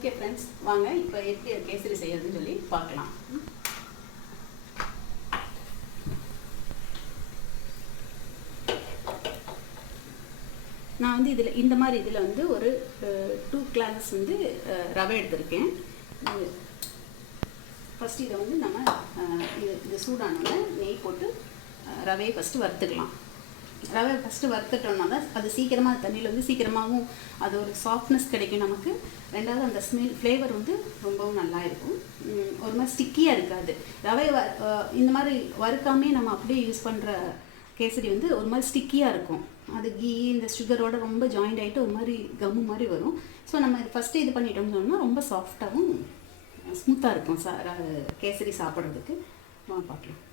Okay friends, வாங்க இப்போ எப்படி கேசரி செய்யறதுன்னு சொல்லி பார்க்கலாம். நான் வந்து இந்த மாதிரி இதில் வந்து ஒரு 2 கிளாஸஸ் வந்து ரவை எடுத்திருக்கேன். ஃபஸ்ட்டு இதை வந்து நம்ம இது சூடானோட நெய் போட்டு ரவையை ஃபஸ்ட்டு வறுத்துக்கலாம். ரவை ஃபஸ்ட்டு வறுத்துட்டோம்னா தான் அது சீக்கிரமாக தண்ணியில் வந்து சீக்கிரமாகவும் அது ஒரு சாஃப்ட்னஸ் கிடைக்கும் நமக்கு. ரெண்டாவது அந்த ஃப்ளேவர் வந்து ரொம்பவும் நல்லா இருக்கும். ஒரு மாதிரி ஸ்டிக்கியாக இருக்காது. ரவை இந்த மாதிரி வறுக்காமே நம்ம அப்படியே யூஸ் பண்ணுற கேசரி வந்து ஒரு மாதிரி ஸ்டிக்கியாக இருக்கும். அது கீ இந்த சுகரோட ரொம்ப ஜாயிண்ட் ஆகிட்டு ஒரு மாதிரி கம்மு மாதிரி வரும். ஸோ நம்ம ஃபஸ்ட்டு இது பண்ணிட்டோம்னு சொன்னால் ரொம்ப சாஃப்டாகவும் ஸ்மூத்தாக இருக்கும் கேசரி சாப்பிட்றதுக்கு. பார்க்கலாம்.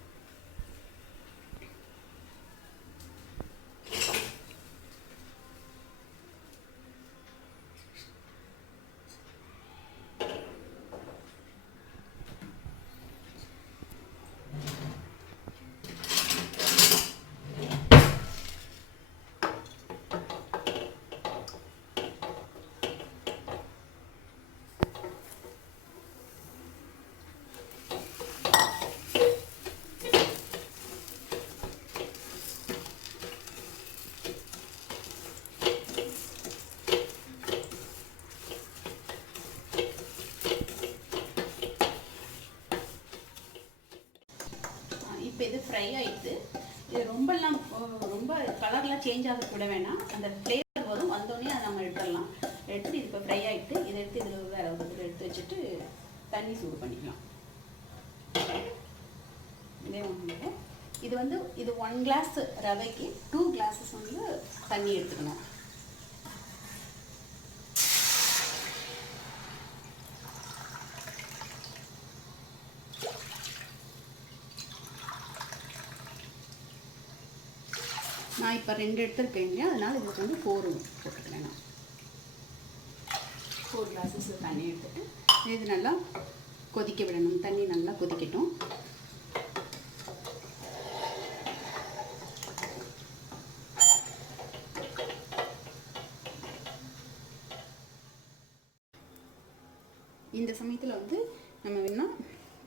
இப்போ இது ஃப்ரை ஆகிடுது. இது ரொம்ப கலர்லாம் சேஞ்ச் ஆக கூட வேணாம். அந்த ஃப்ளேவர் வரும், வந்தோடனே அதை நம்ம எடுத்துடலாம். எடுத்துட்டு இது இப்போ ஃப்ரை ஆகிட்டு இதை எடுத்து இதில் வேறு ஒரு இதில் எடுத்து வச்சுட்டு தண்ணி சூடு பண்ணிக்கலாம். இதே ஒன்று இது வந்து இது 1 கிளாஸ் ரவைக்கு 2 கிளாஸஸ் வந்து தண்ணி எடுத்துக்கணும். நான் இப்போ 2 எடுத்துருக்கேன் இல்லையா, அதனால் இதுக்கு வந்து 4 போட்டுக்கிறேன். நான் 4 கிளாஸஸ் தண்ணி எடுத்துட்டு இது நல்லா கொதிக்க விடணும். தண்ணி நல்லா கொதிக்கட்டும். இந்த சமயத்தில் வந்து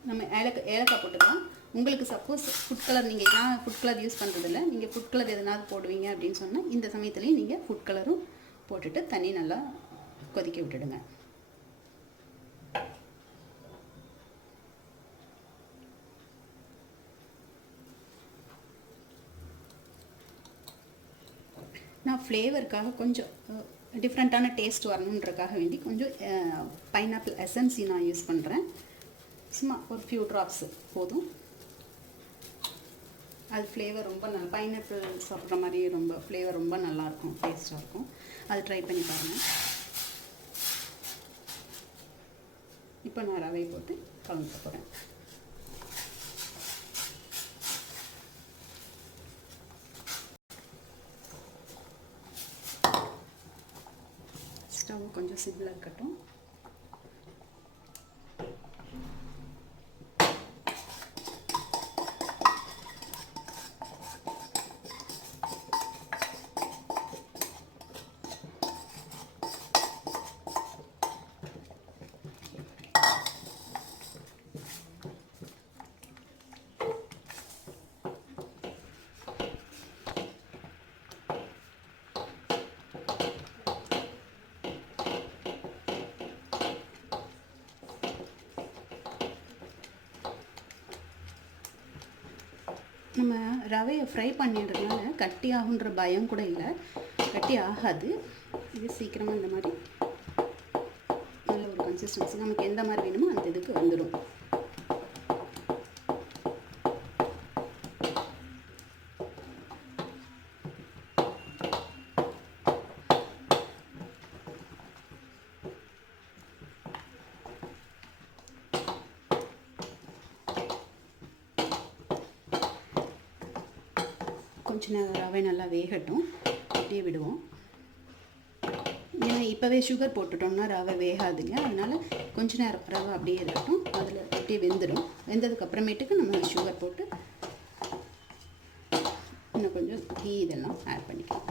நம்ம ஏலக்காய் போட்டுக்கலாம். உங்களுக்கு சப்போஸ் ஃபுட் கலர் நான் ஃபுட் கலர் யூஸ் பண்ணுறதில்ல, நீங்கள் ஃபுட் கலர் எதனாவது போடுவீங்க அப்படின்னு சொன்னால் இந்த சமயத்துலேயும் நீங்கள் ஃபுட் கலரும் போட்டுட்டு தண்ணி நல்லா கொதிக்க விட்டுடுங்க. நான் ஃப்ளேவருக்காக கொஞ்சம் டிஃப்ரெண்ட்டான டேஸ்ட் வரணுன்றக்காக வேண்டி கொஞ்சம் பைனாப்பிள் எசன்ஸ் நான் யூஸ் பண்ணுறேன். சும்மா ஒரு ஃபியூ ட்ராப்ஸ் போதும். அது ஃப்ளேவர் ரொம்ப நல்லா, பைனாப்பிள் சாப்பிட்ற மாதிரி ரொம்ப ஃப்ளேவர் ரொம்ப நல்லாயிருக்கும், டேஸ்ட்டாக இருக்கும். அது ட்ரை பண்ணி பாருங்கள். இப்போ நான் ரவை போட்டு கலந்து போகிறேன். ஸ்டவ் கொஞ்சம் சிம்மில் இருக்கட்டும். நம்ம ரவையை ஃப்ரை பண்ணிடுறதுனால கட்டி ஆகுன்ற பயம் கூட இல்லை, கட்டி ஆகாது. இது சீக்கிரமாக இந்த மாதிரி நல்ல ஒரு கன்சிஸ்டன்சி நமக்கு எந்த மாதிரி வேணுமோ அந்த இதுக்கு வந்துடும். கொஞ்சம் நேரம் ரவை நல்லா வேகட்டும், அப்படியே விடுவோம். ஏன்னா இப்போவே சுகர் போட்டுட்டோம்னா ரவை வேகாதுங்க. அதனால் கொஞ்சம் நேரம் ரவை அப்படியே இருக்கட்டும், அதில் அப்படியே வெந்துடும். வெந்ததுக்கு அப்புறமேட்டுக்கு நம்ம சுகர் போட்டு இன்னும் கொஞ்சம் கீ இதெல்லாம் ஆட் பண்ணிக்கலாம்.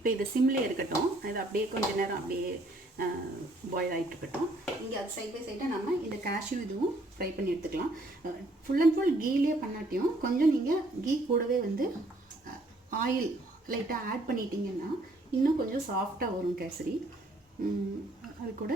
இப்போ இது சிம்லேயே இருக்கட்டும். இது அப்படியே கொஞ்சம் நேரம் அப்படியே பாயில் ஆகிட்டு இருக்கட்டும். இங்கே அது சைட் பை சைடாக நம்ம இந்த கேஷ்யூ இதுவும் ஃப்ரை பண்ணி எடுத்துக்கலாம். ஃபுல் அண்ட் ஃபுல் கீலே பண்ணாட்டியும் கொஞ்சம் நீங்கள் கீ கூடவே வந்து ஆயில் லைட்டாக ஆட் பண்ணிட்டீங்கன்னா இன்னும் கொஞ்சம் சாஃப்டாக வரும் கேசரி. அது கூட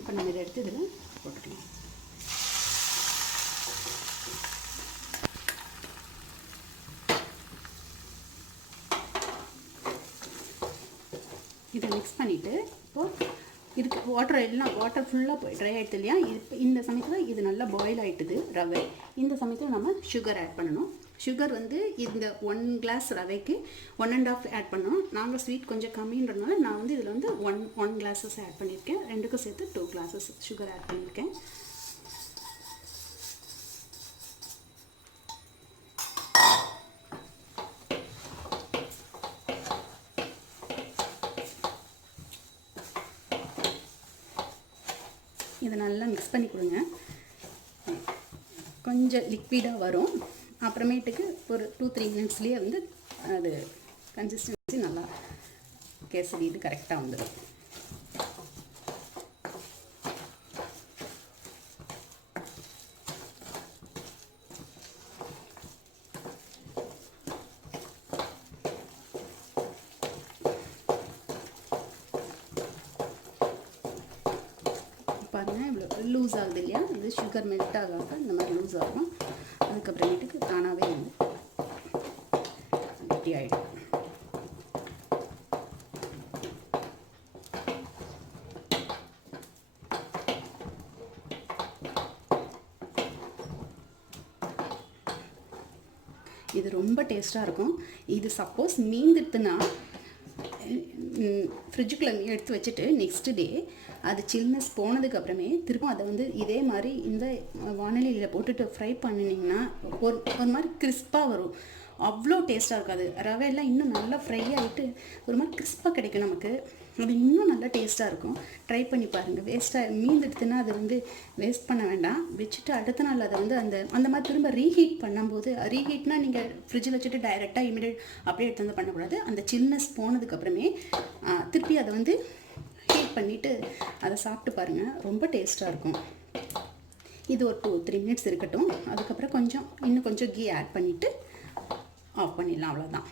இப்போ நம்ம இதை எடுத்து இதில் போட்டுக்கலாம். இதை மிக்ஸ் பண்ணிவிட்டு இப்போது இதுக்கு வாட்டர் ஃபுல்லாக ட்ரை ஆகிடுது இல்லையா? இந்த சமயத்தில் இது நல்லா பாயில் ஆகிட்டுது ரவை. இந்த சமயத்தில் நம்ம சுகர் ஆட் பண்ணணும். சுகர் வந்து இந்த 1 கிளாஸ் ரவைக்கு 1.5 ஆட் பண்ணோம். நாங்கள் ஸ்வீட் கொஞ்சம் கம்மின்றதுனால நான் வந்து இதில் வந்து 1 கிளாஸஸ் ஆட் பண்ணியிருக்கேன். ரெண்டுக்கும் சேர்த்து 2 கிளாஸஸ் சுகர் ஆட் பண்ணியிருக்கேன். இதை நல்லா மிக்ஸ் பண்ணி கொடுங்க. கொஞ்சம் லிக்விடாக வரும். அப்புறமேட்டுக்கு ஒரு 2-3 மினிட்ஸ்லேயே வந்து அது கன்சிஸ்டன்சி நல்லா கேசரி இது கரெக்டாக வந்துடும். பாருங்கள் இவ்வளோ லூஸ் ஆகுது இல்லையா? இது சுகர் மெல்ட் ஆகாத இந்த மாதிரி லூஸ் ஆகும். அதுக்கப்புறமேட்டுக்கு தானாகவே வந்து கட்டி ஆகிடும். இது ரொம்ப டேஸ்ட்டாக இருக்கும். இது சப்போஸ் மீந்துட்டுனா ஃப்ரிட்ஜுக்குள்ளே எடுத்து வச்சுட்டு நெக்ஸ்ட் டே அது சில்னஸ் போனதுக்கப்புறமே திரும்ப அதை வந்து இதே மாதிரி இந்த வானலியில் போட்டுட்டு ஃப்ரை பண்ணினீங்கன்னா ஒரு மாதிரி கிறிஸ்பாக வரும். அவ்வளோ டேஸ்ட்டாக இருக்காது. ரவையெல்லாம் இன்னும் நல்லா ஃப்ரை ஆகிட்டு ஒரு மாதிரி கிறிஸ்பாக கிடைக்கும் நமக்கு. அது இன்னும் நல்லா டேஸ்ட்டாக இருக்கும். ட்ரை பண்ணி பாருங்கள். மீந்துடுத்துன்னா அது வந்து வேஸ்ட் பண்ண வேண்டாம். வச்சுட்டு அடுத்த நாள் அதை வந்து அந்த மாதிரி திரும்ப ரீஹீட் பண்ணும்போது, ரீஹீட்னா நீங்கள் ஃப்ரிட்ஜில் வச்சுட்டு டைரெக்டாக இமீடியட் அப்படியே எடுத்து வந்து பண்ணக்கூடாது. அந்த சில்னஸ் போனதுக்கப்புறமே திருப்பி அதை வந்து ஹீட் பண்ணிவிட்டு அதை சாப்பிட்டு பாருங்கள். ரொம்ப டேஸ்ட்டாக இருக்கும். இது ஒரு 2-3 மினிட்ஸ் இருக்கட்டும். அதுக்கப்புறம் இன்னும் கொஞ்சம் கீ ஆட் பண்ணிவிட்டு ஆஃப் பண்ணிடலாம். அவ்வளோதான்.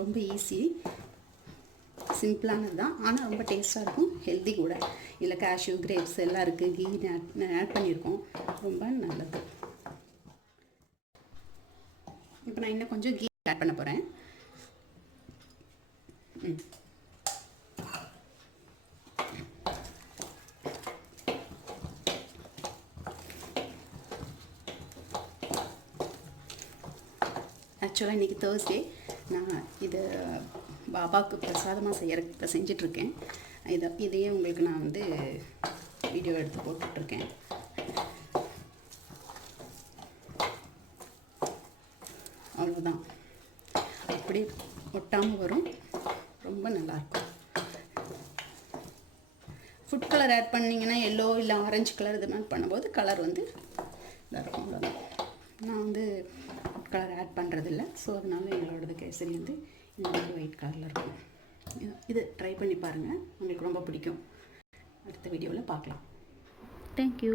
ரொம்ப ஈஸி, சிம்பிளானது தான். ஆனால் ரொம்ப டேஸ்ட்டாக இருக்கும். ஹெல்தி கூட. இதில் கேஷ்யூ கிரேப்ஸ் எல்லாம் இருக்குது. கீ ஆட் பண்ணியிருக்கோம். ரொம்ப நல்லது. இப்போ நான் இன்னும் கொஞ்சம் கீ ஆட் பண்ண போகிறேன். ஆக்சுவலாக இன்றைக்கி தேர்ஸ்டே. நான் இது பாபாவுக்கு பிரசாதமாக இப்போ செஞ்சிட்ருக்கேன். இதையே உங்களுக்கு நான் வந்து வீடியோ எடுத்து போட்டுட்ருக்கேன். அவ்வளோதான். அப்படியே ஒட்டாமல் வரும். ரொம்ப நல்லாயிருக்கும். ஃபுட் கலர் ஆட் பண்ணிங்கன்னா எல்லோ இல்லை ஆரஞ்சு கலர் இது மாதிரி பண்ணும்போது கலர் வந்து இதாக இருக்கும். அவ்வளோதான். நான் வந்து ஃபுட் கலர் ஆட் பண்ணுறதில்ல. ஸோ அதனால எங்களோடது கேசரி வந்து இந்த மாதிரி ஒயிட் கலரில் இருக்கும். இது ட்ரை பண்ணி பாருங்கள். உங்களுக்கு ரொம்ப பிடிக்கும். அடுத்த வீடியோவில் பார்க்கலாம். தேங்க்யூ.